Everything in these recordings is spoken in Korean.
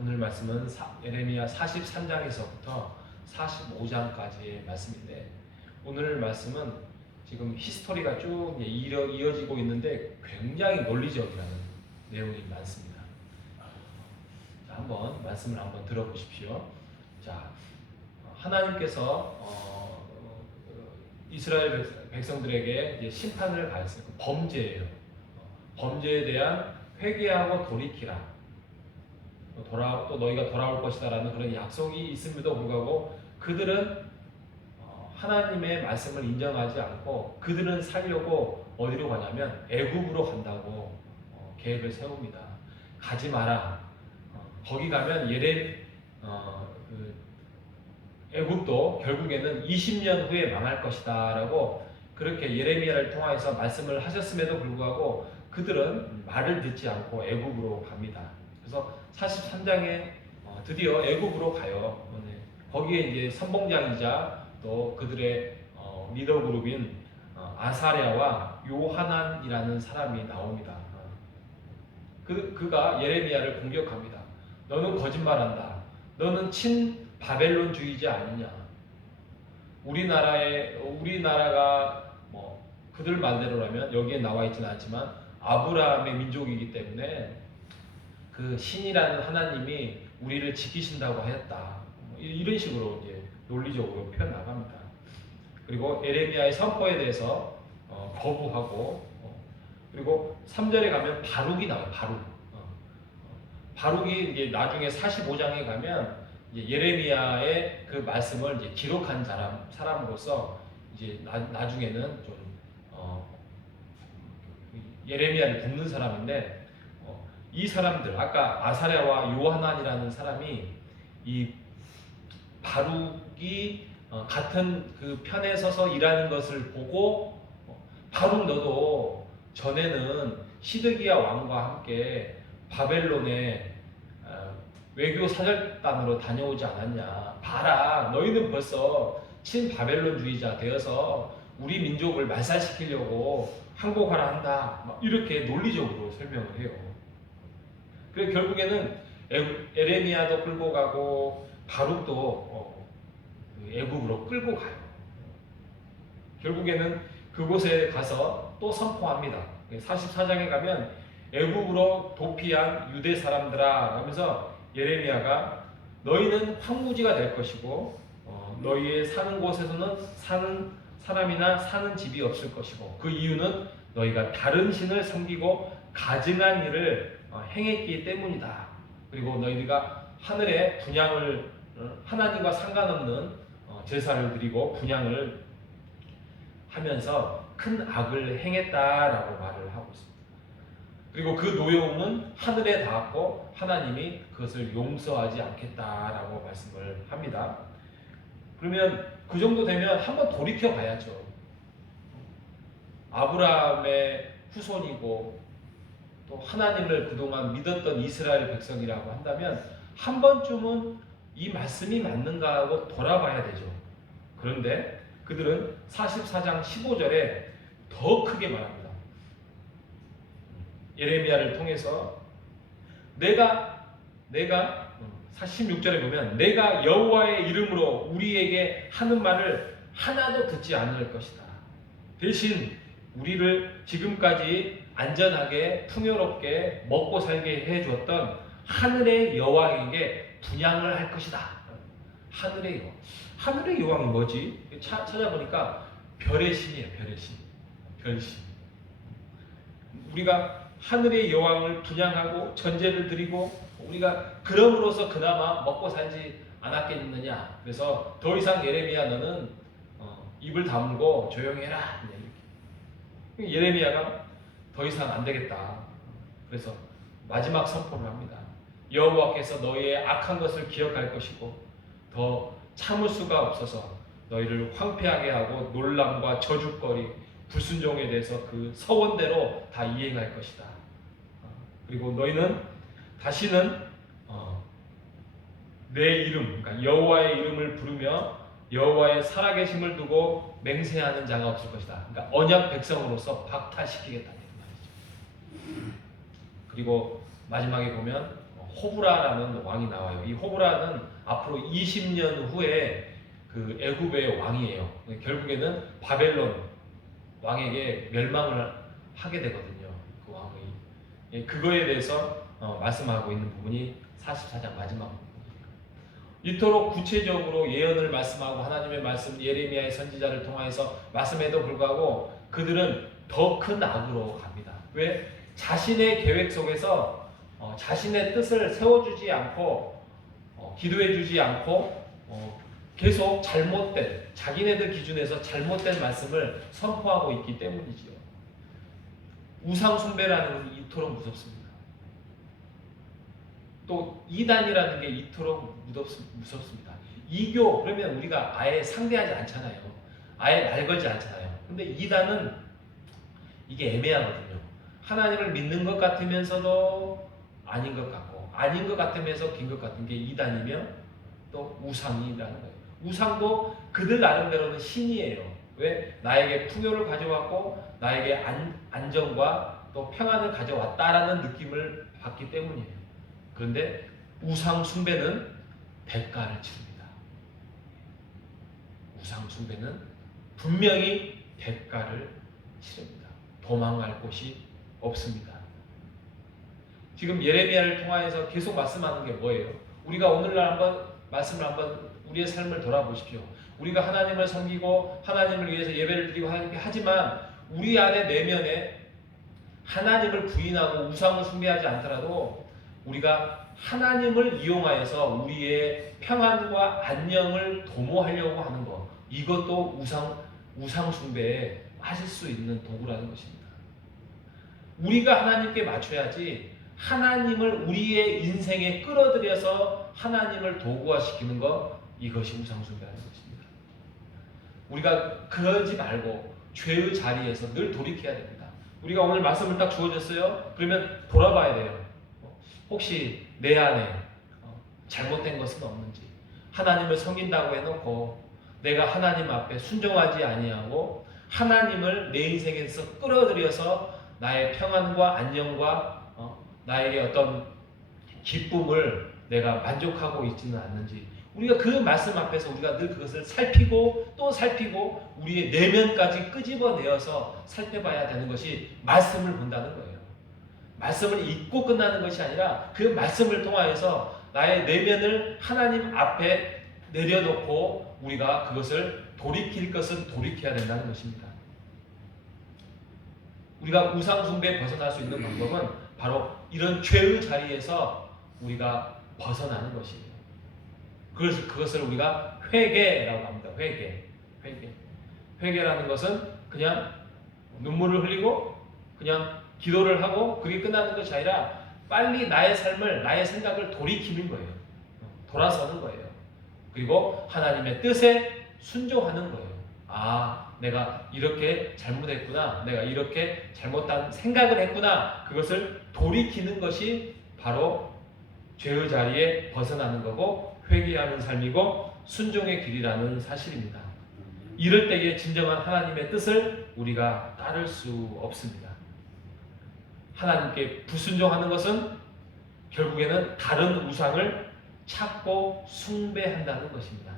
오늘 말씀은 예레미야 43장에서부터 45장까지의 말씀인데, 오늘 말씀은 지금 히스토리가 쭉 이어지고 있는데 굉장히 논리적이라는 내용이 많습니다. 자, 한번 말씀을 한번 들어보십시오. 자, 하나님께서 이스라엘 백성들에게 이제 심판을 가했어요. 범죄예요. 범죄에 대한 회개하고 돌이키라. 또 너희가 돌아올 것이다라는 그런 약속이 있음에도 불구하고 그들은 하나님의 말씀을 인정하지 않고 그들은 살려고 어디로 가냐면 애굽으로 간다고 계획을 세웁니다. 가지 마라. 거기 가면 애굽도 결국에는 20년 후에 망할 것이다라고 그렇게 예레미야를 통해서 말씀을 하셨음에도 불구하고 그들은 말을 듣지 않고 애굽으로 갑니다. 그래서 43장에 드디어 애굽으로 가요. 거기에 이제 선봉장이자 또 그들의 리더 그룹인 아사랴와 요하난이라는 사람이 나옵니다. 그가 예레미야를 공격합니다. 너는 거짓말한다. 너는 친 바벨론주의자 아니냐? 우리나라가 그들 말대로라면 여기에 나와 있지는 않지만 아브라함의 민족이기 때문에 그 신이라는 하나님이 우리를 지키신다고 하였다. 이런 식으로 이제 논리적으로 표현 나갑니다. 그리고 예레미야의 선포에 대해서 거부하고 그리고 3절에 가면 바룩이 나와요. 바룩이 이제 나중에 45장에 가면 이제 예레미야의 그 말씀을 이제 기록한 사람으로서 이제 나중에는 좀 예레미야를 돕는 사람인데 이 사람들 아까 아사랴와 요하난이라는 사람이 이 바룩이 같은 그 편에 서서 일하는 것을 보고 바룩 너도 전에는 시드기야 왕과 함께 바벨론에 외교 사절단으로 다녀오지 않았냐. 봐라, 너희는 벌써 친바벨론주의자 되어서 우리 민족을 말살시키려고 항복하라 한다. 이렇게 논리적으로 설명을 해요. 그래서 결국에는 에레미야도 끌고 가고 바룩도 애굽으로 끌고 가요. 결국에는 그곳에 가서 또 선포합니다. 44장에 가면 애굽으로 도피한 유대 사람들아 하면서 예레미야가 너희는 황무지가 될 것이고 너희의 사는 곳에서는 사는 사람이나 사는 집이 없을 것이고 그 이유는 너희가 다른 신을 섬기고 가증한 일을 행했기 때문이다. 그리고 너희가 하늘에 분향을 하나님과 상관없는 제사를 드리고 분향을 하면서 큰 악을 행했다라고 말을 하고 있습니다. 그리고 그 노여움은 하늘에 닿았고 하나님이 그것을 용서하지 않겠다라고 말씀을 합니다. 그러면 그 정도 되면 한번 돌이켜 봐야죠. 아브라함의 후손이고 또 하나님을 그동안 믿었던 이스라엘 백성이라고 한다면 한 번쯤은 이 말씀이 맞는가 하고 돌아봐야 되죠. 그런데 그들은 44장 15절에 더 크게 말합니다. 예레미야를 통해서 내가 46절에 보면 내가 여호와의 이름으로 우리에게 하는 말을 하나도 듣지 않을 것이다. 대신 우리를 지금까지 안전하게 풍요롭게 먹고 살게 해주었던 하늘의 여왕에게 분향을 할 것이다. 하늘의 여왕. 하늘의 여왕이 뭐지? 찾아보니까 별의 신이에요. 별의 신. 별신. 우리가 하늘의 여왕을 분향하고 전제를 드리고 우리가 그럼으로써 그나마 먹고 살지 않았겠느냐. 그래서 더 이상 예레미야 너는 입을 다물고 조용히 해라. 예레미야가 더 이상 안 되겠다. 그래서 마지막 선포를 합니다. 여호와께서 너희의 악한 것을 기억할 것이고 더 참을 수가 없어서 너희를 황폐하게 하고 놀람과 저주거리 불순종에 대해서 그 서원대로 다 이행할 것이다. 그리고 너희는 다시는 내 이름, 그러니까 여호와의 이름을 부르며 여호와의 살아계심을 두고 맹세하는 자가 없을 것이다. 그러니까 언약 백성으로서 박탈시키겠다는 말이죠. 그리고 마지막에 보면 호브라라는 왕이 나와요. 이 호브라는 앞으로 20년 후에 그 애굽의 왕이에요. 결국에는 바벨론 왕에게 멸망을 하게 되거든요. 그 왕이. 예, 그거에 대해서 말씀하고 있는 부분이 44장 마지막 부분이에요. 이토록 구체적으로 예언을 말씀하고 하나님의 말씀 예레미야의 선지자를 통하여서 말씀에도 불구하고 그들은 더 큰 악으로 갑니다. 왜? 자신의 계획 속에서 자신의 뜻을 세워주지 않고 기도해주지 않고 계속 잘못된 자기네들 기준에서 잘못된 말씀을 선포하고 있기 때문이지요. 우상 숭배라는 것이 이토록 무섭습니다. 또 이단이라는 게 이토록 무섭습니다. 이교 그러면 우리가 아예 상대하지 않잖아요. 아예 말 걸지 않잖아요. 근데 이단은 이게 애매하거든요. 하나님을 믿는 것 같으면서도 아닌 것 같고 아닌 것 같으면서 긴 것 같은 게 이단이며 또 우상이라는 거예요. 우상도 그들 나름대로는 신이에요. 왜? 나에게 풍요를 가져왔고 나에게 안정과 또 평안을 가져왔다라는 느낌을 받기 때문이에요. 그런데 우상 숭배는 대가를 치릅니다. 우상 숭배는 분명히 대가를 치릅니다. 도망갈 곳이 없습니다. 지금 예레미야를 통하여서 계속 말씀하는 게 뭐예요? 우리가 오늘날 말씀을 우리의 삶을 돌아보십시오. 우리가 하나님을 섬기고 하나님을 위해서 예배를 드리고 하지만 우리 안에 내면에 하나님을 부인하고 우상을 숭배하지 않더라도 우리가 하나님을 이용하여서 우리의 평안과 안녕을 도모하려고 하는 것, 이것도 우상 숭배에 빠질 수 있는 도구라는 것입니다. 우리가 하나님께 맞춰야지 하나님을 우리의 인생에 끌어들여서 하나님을 도구화시키는 것, 이것이 우상 숭배라는 것입니다. 우리가 그러지 말고 죄의 자리에서 늘 돌이켜야 됩니다. 우리가 오늘 말씀을 딱 주어졌어요. 그러면 돌아봐야 돼요. 혹시 내 안에 잘못된 것은 없는지, 하나님을 섬긴다고 해놓고 내가 하나님 앞에 순종하지 아니하고 하나님을 내 인생에서 끌어들여서 나의 평안과 안녕과 나에게 어떤 기쁨을 내가 만족하고 있지는 않는지, 우리가 그 말씀 앞에서 우리가 늘 그것을 살피고 또 살피고 우리의 내면까지 끄집어내어서 살펴봐야 되는 것이 말씀을 본다는 거예요. 말씀을 읽고 끝나는 것이 아니라 그 말씀을 통하여서 나의 내면을 하나님 앞에 내려놓고 우리가 그것을 돌이킬 것은 돌이켜야 된다는 것입니다. 우리가 우상 숭배에 벗어날 수 있는 방법은 바로 이런 죄의 자리에서 우리가 벗어나는 것이에요. 그래서 그것을 우리가 회개라고 합니다. 회개라는 것은 그냥 눈물을 흘리고 그냥 기도를 하고 그게 끝나는 것이 아니라 빨리 나의 삶을, 나의 생각을 돌이키는 거예요. 돌아서는 거예요. 그리고 하나님의 뜻에 순종하는 거예요. 아, 내가 이렇게 잘못했구나. 내가 이렇게 잘못한 생각을 했구나. 그것을 돌이키는 것이 바로 죄의 자리에 벗어나는 거고 회개하는 삶이고 순종의 길이라는 사실입니다. 이럴 때에 진정한 하나님의 뜻을 우리가 따를 수 없습니다. 하나님께 불순종하는 것은 결국에는 다른 우상을 찾고 숭배한다는 것입니다.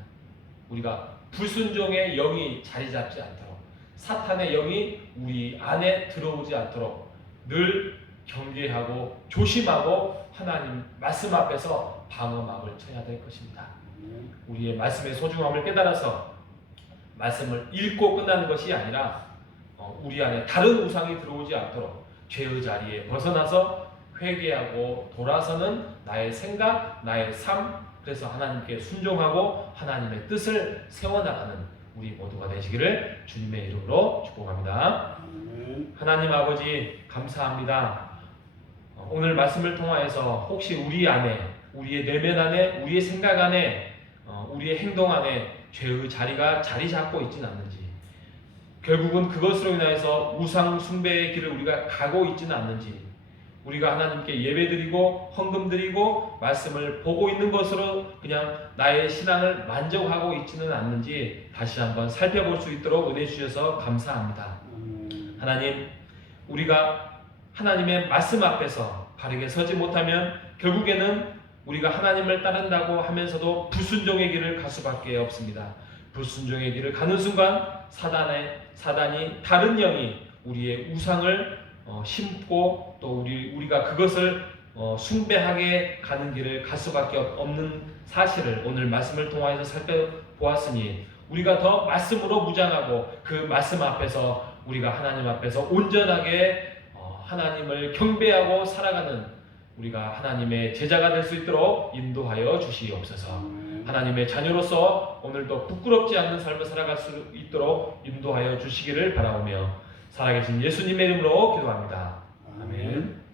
우리가 불순종의 영이 자리 잡지 않도록, 사탄의 영이 우리 안에 들어오지 않도록 늘 경계하고 조심하고 하나님 말씀 앞에서 방어막을 쳐야 될 것입니다. 우리의 말씀의 소중함을 깨달아서 말씀을 읽고 끝나는 것이 아니라 우리 안에 다른 우상이 들어오지 않도록 죄의 자리에 벗어나서 회개하고 돌아서는 나의 생각, 나의 삶, 그래서 하나님께 순종하고 하나님의 뜻을 세워나가는 우리 모두가 되시기를 주님의 이름으로 축복합니다. 하나님 아버지 감사합니다. 오늘 말씀을 통하여서 혹시 우리 안에, 우리의 내면 안에, 우리의 생각 안에, 우리의 행동 안에 죄의 자리가 자리 잡고 있지는 않는지, 결국은 그것으로 인하여서 우상 숭배의 길을 우리가 가고 있지는 않는지, 우리가 하나님께 예배드리고 헌금드리고 말씀을 보고 있는 것으로 그냥 나의 신앙을 만족하고 있지는 않는지 다시 한번 살펴볼 수 있도록 은혜 주셔서 감사합니다. 하나님, 우리가 하나님의 말씀 앞에서 바르게 서지 못하면 결국에는 우리가 하나님을 따른다고 하면서도 불순종의 길을 갈 수밖에 없습니다. 불순종의 길을 가는 순간 사단이 다른 영이 우리의 우상을 심고 또 우리가 그것을 숭배하게 가는 길을 갈 수밖에 없는 사실을 오늘 말씀을 통하여서 살펴보았으니 우리가 더 말씀으로 무장하고 그 말씀 앞에서 우리가 하나님 앞에서 온전하게 하나님을 경배하고 살아가는 우리가 하나님의 제자가 될 수 있도록 인도하여 주시옵소서. 하나님의 자녀로서 오늘도 부끄럽지 않는 삶을 살아갈 수 있도록 인도하여 주시기를 바라오며 살아계신 예수님의 이름으로 기도합니다. 아멘.